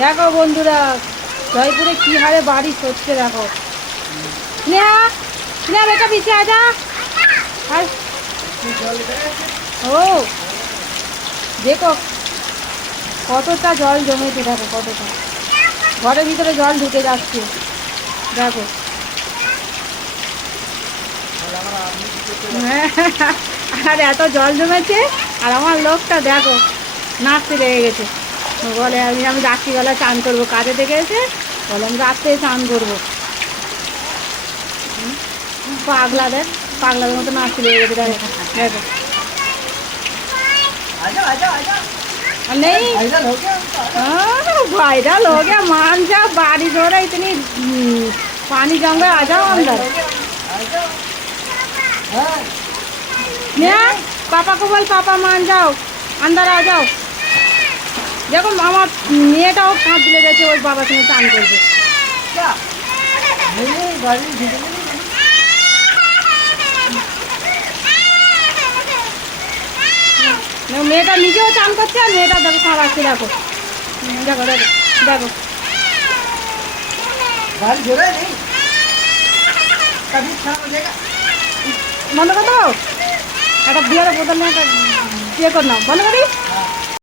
দেখো বন্ধুরা, জয়পুরে কি হারে বারিশ হচ্ছে দেখো। স্নেহা, স্নেহা বেটা পিছিয়ে আজা। ও দেখো কতটা জল জমেছে, দেখো কতটা, ঘরের ভিতরে জল ঢুকে যাচ্ছে দেখো। হ্যাঁ, আর এত জল জমেছে, আর আমার লোকটা দেখো নাচতে লেগে গেছে। বলে আমি রাত্রিবেলা চান করবো, কাজে থেকে এসে বলে আমি রাত্রে চান করবো। পাগলাদের পাগলাদের মতো নাচতে লেগে গেছে দেখো দেখো। नहीं वायरल हो गया, मान जाओ, बारिश हो रहा है इतनी, पानी जम गया, आ जाओ अंदर। नेहा, पापा को बोल, पापा मान जाओ, अंदर आ जाओ। देखो আমার মেয়েটাও কাঁদ দিলে গেছে ওর বাবার সঙ্গে চান করবে। মেয়েটা নিজেও চান করছে, আর মেয়েটা দেখো কাঁদাচ্ছে দেখো দেখো দেখো দেখো। বন্ধ কর, একটা বিয়ারের বোতল নিয়ে একটা ইয়ে কর নাও, বন্ধ করি।